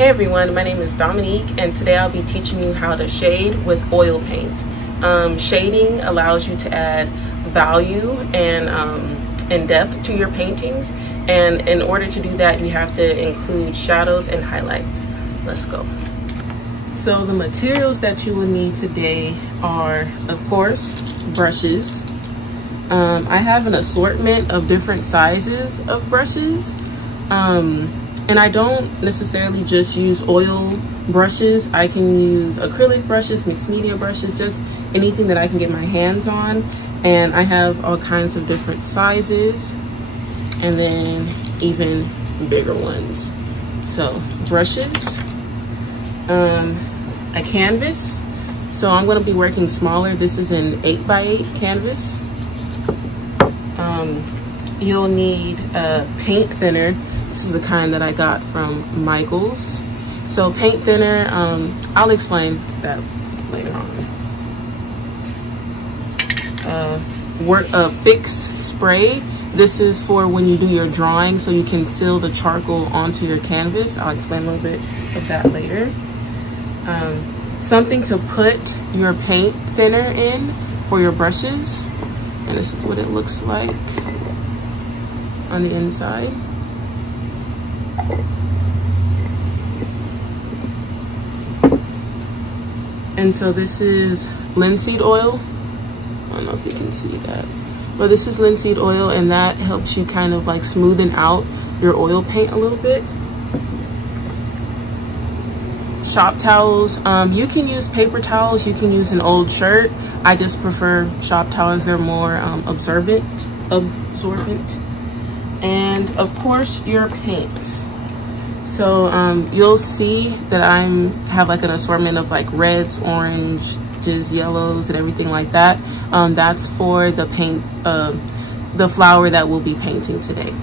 Hey everyone, my name is Dominique and today I'll be teaching you how to shade with oil paint. Shading allows you to add value and depth to your paintings, and in order to do that you have to include shadows and highlights. Let's go. So the materials that you will need today are, of course, brushes. I have an assortment of different sizes of brushes. And I don't necessarily just use oil brushes. I can use acrylic brushes, mixed media brushes, just anything that I can get my hands on. And I have all kinds of different sizes and then even bigger ones. So brushes, a canvas. So I'm gonna be working smaller. This is an 8x8 canvas. You'll need a paint thinner. This is the kind that I got from Michaels. So paint thinner, I'll explain that later on. Fix spray. This is for when you do your drawing so you can seal the charcoal onto your canvas. I'll explain a little bit of that later. Something to put your paint thinner in for your brushes. And this is what it looks like on the inside. And so this is linseed oil. I don't know if you can see that, but this is linseed oil, and that helps you kind of like smoothen out your oil paint a little bit. Shop towels. You can use paper towels, you can use an old shirt. I just prefer shop towels. They're more absorbent. And of course your paints. So you'll see that I have like an assortment of like reds, oranges, yellows, and everything like that. That's for the paint, the flower that we'll be painting today.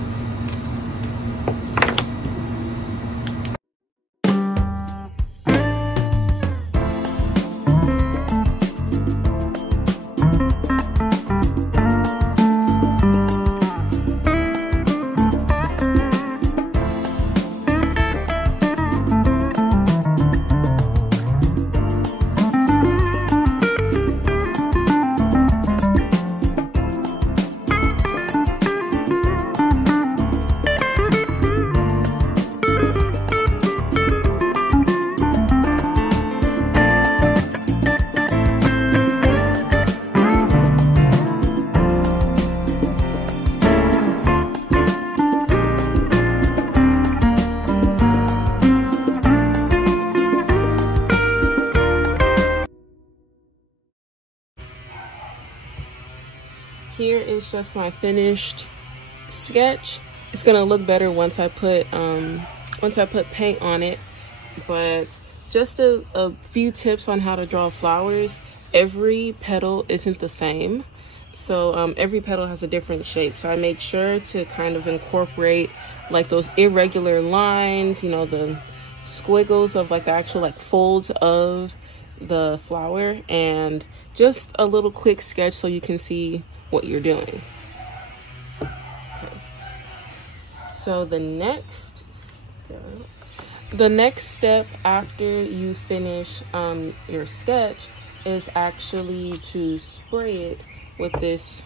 Here is just my finished sketch. It's gonna look better once I put paint on it, but just a few tips on how to draw flowers. Every petal isn't the same, so every petal has a different shape. So I made sure to kind of incorporate like those irregular lines, you know, the squiggles of like the actual like folds of the flower, and just a little quick sketch so you can see what you're doing. Okay. So the next step after you finish your sketch is actually to spray it with this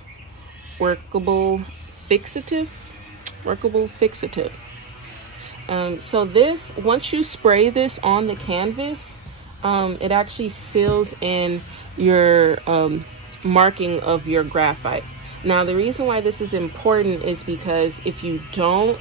workable fixative. So this, once you spray this on the canvas, it actually seals in your marking of your graphite. Now the reason why this is important is because if you don't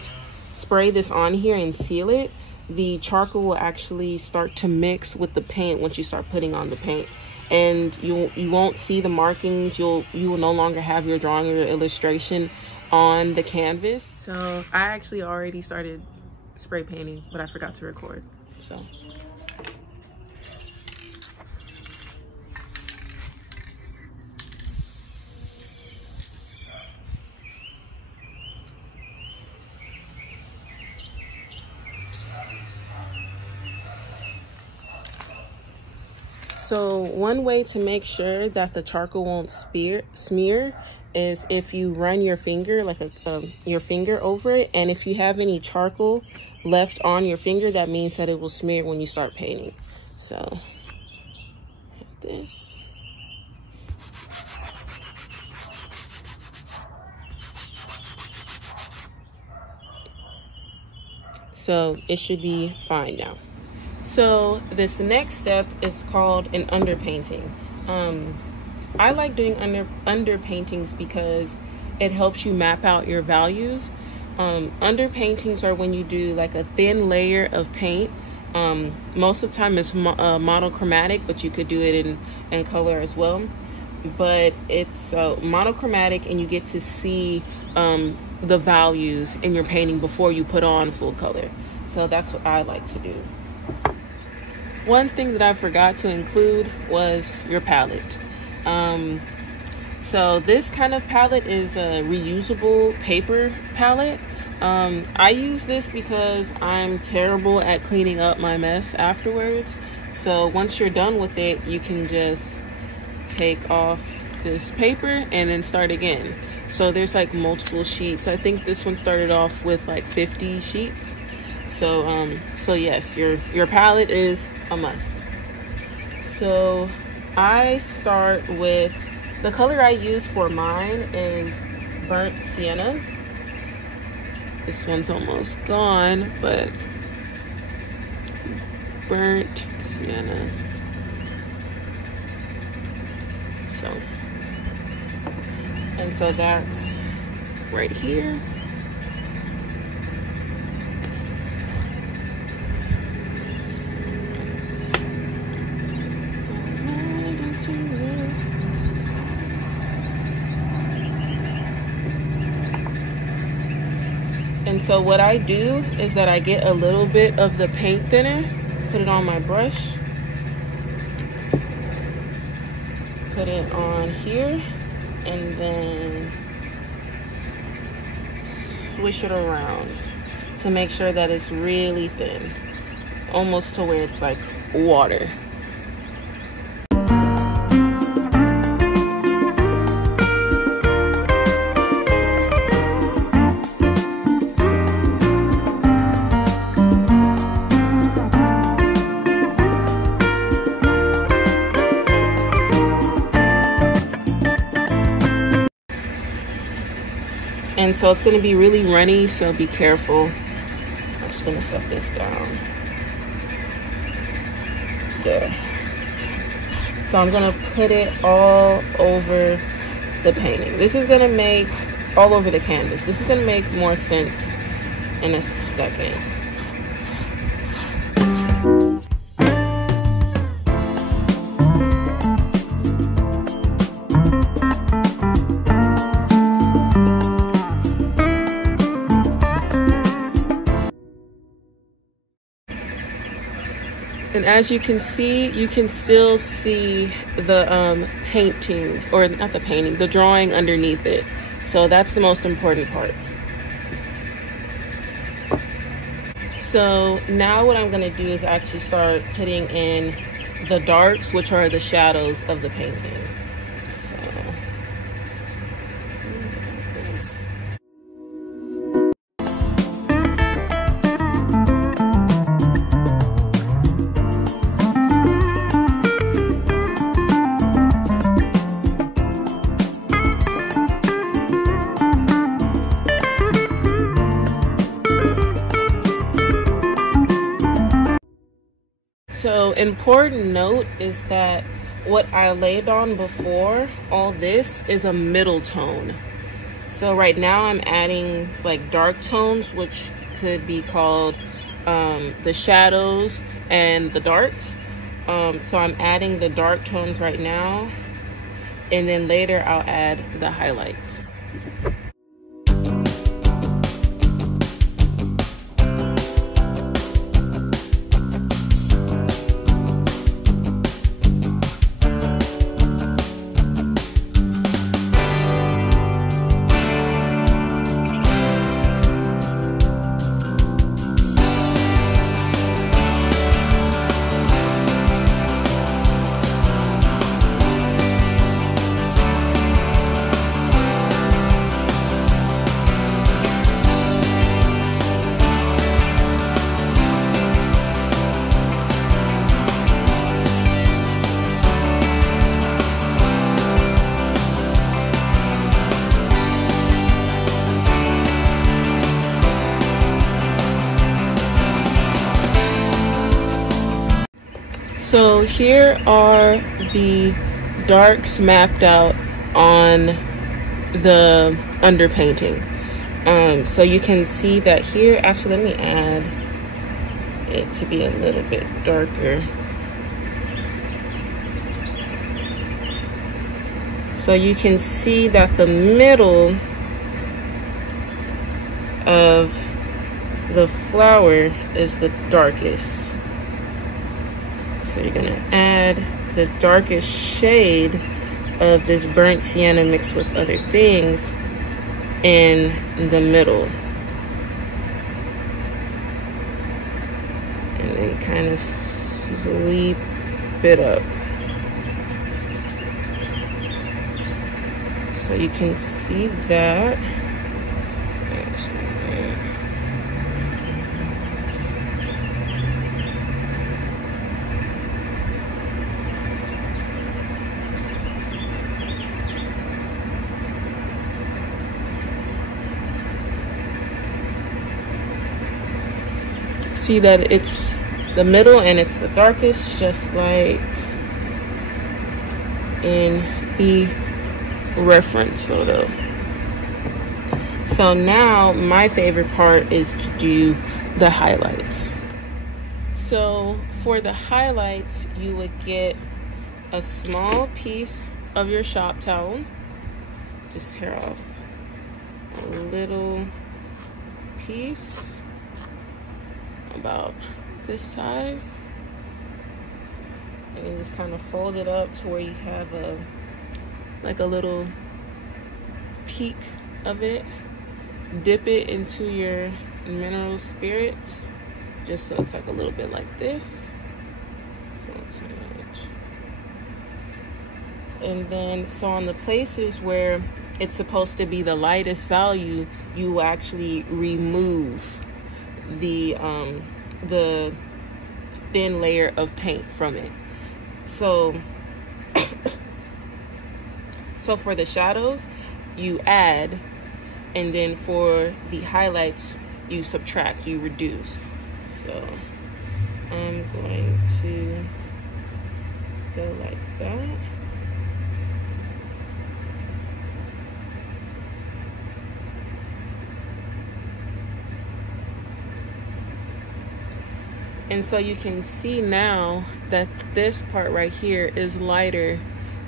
spray this on here and seal it, the charcoal will actually start to mix with the paint once you start putting on the paint, and you won't see the markings. You will no longer have your drawing or your illustration on the canvas. So I actually already started spray painting, but I forgot to record. So So one way to make sure that the charcoal won't smear is if you run your finger, like your finger over it, and if you have any charcoal left on your finger, that means that it will smear when you start painting. So, like this. So it should be fine now. So this next step is called an underpainting. I like doing underpaintings because it helps you map out your values. Underpaintings are when you do like a thin layer of paint. Most of the time it's monochromatic, but you could do it in color as well. But it's monochromatic, and you get to see the values in your painting before you put on full color. So that's what I like to do. One thing that I forgot to include was your palette. So this kind of palette is a reusable paper palette. I use this because I'm terrible at cleaning up my mess afterwards. So once you're done with it, you can just take off this paper and then start again. So there's like multiple sheets. I think this one started off with like 50 sheets. So yes, your palette is a must. So I start with, the color I use for mine is Burnt Sienna. This one's almost gone, but Burnt Sienna. So that's right here. And so what I do is that I get a little bit of the paint thinner, put it on my brush, put it on here, and then swish it around to make sure that it's really thin, almost to where it's like water. And so it's going to be really runny, so be careful. I'm just going to set this down. There. So I'm going to put it all over the painting. This is going to make, all over the canvas. This is going to make more sense in a second. And as you can see, you can still see the painting, or not the painting, the drawing underneath it. So that's the most important part. So now what I'm going to do is actually start putting in the darks, which are the shadows of the painting. So important note is that what I laid on before, all this is a middle tone. So right now I'm adding like dark tones, which could be called the shadows and the darks. So I'm adding the dark tones right now, and then later I'll add the highlights. So here are the darks mapped out on the underpainting. So you can see that here, actually let me add it to be a little bit darker. So you can see that the middle of the flower is the darkest. So you're gonna add the darkest shade of this burnt sienna mixed with other things in the middle. And then kind of sweep it up. So you can see that. See that it's the middle and it's the darkest, just like in the reference photo. So now my favorite part is to do the highlights. So for the highlights, you would get a small piece of your shop towel, just tear off a little piece about this size, and then just kind of fold it up to where you have a little peak of it. Dip it into your mineral spirits, just so it's like a little bit like this. And then, so on the places where it's supposed to be the lightest value, you actually remove the thin layer of paint from it. So so for the shadows, you add, and then for the highlights, you subtract, you reduce. So I'm going to go like that. And so you can see now that this part right here is lighter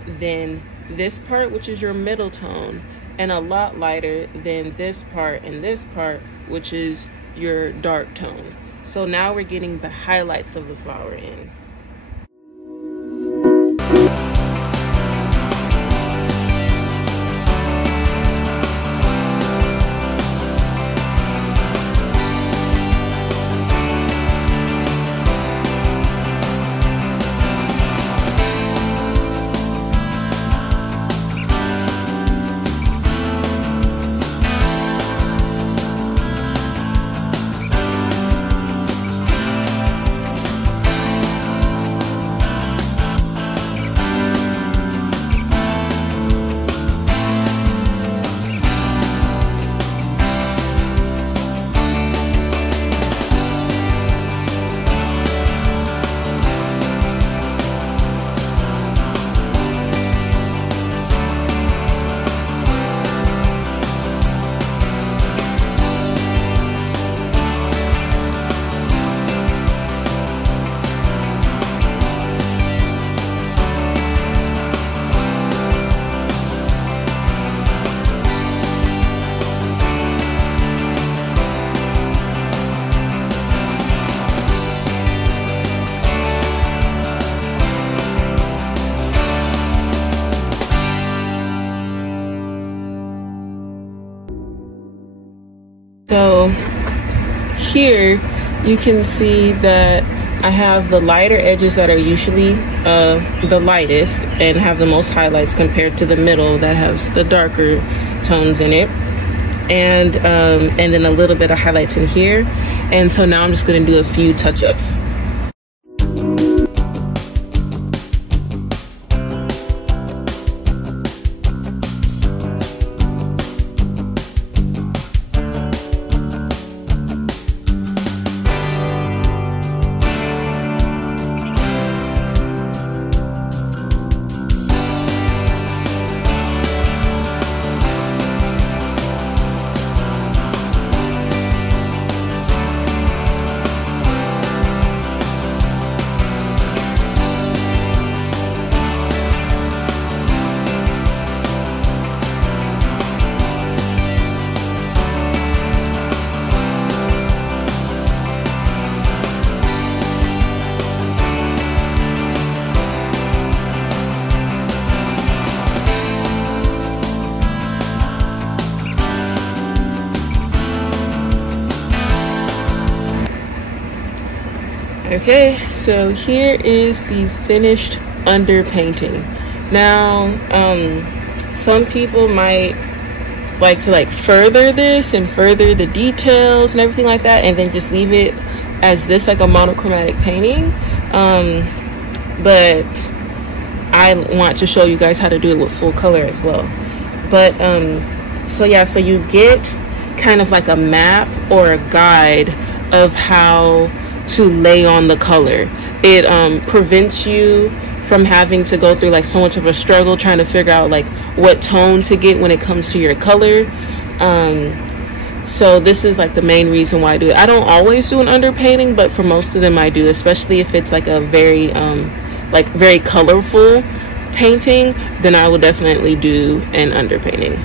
than this part, which is your middle tone, and a lot lighter than this part and this part, which is your dark tone. So now we're getting the highlights of the flower in. So here you can see that I have the lighter edges that are usually the lightest and have the most highlights compared to the middle that has the darker tones in it, and then a little bit of highlights in here. And so now I'm just going to do a few touch-ups. Okay, so here is the finished underpainting. Now, some people might like to further this and further the details and everything like that, and then just leave it as this, like a monochromatic painting. But I want to show you guys how to do it with full color as well. But so yeah, so you get kind of like a map or a guide of how to lay on the color. It prevents you from having to go through like so much of a struggle trying to figure out like what tone to get when it comes to your color. So this is like the main reason why I do it. I don't always do an underpainting, but for most of them I do, especially if it's like a very very colorful painting, then I will definitely do an underpainting.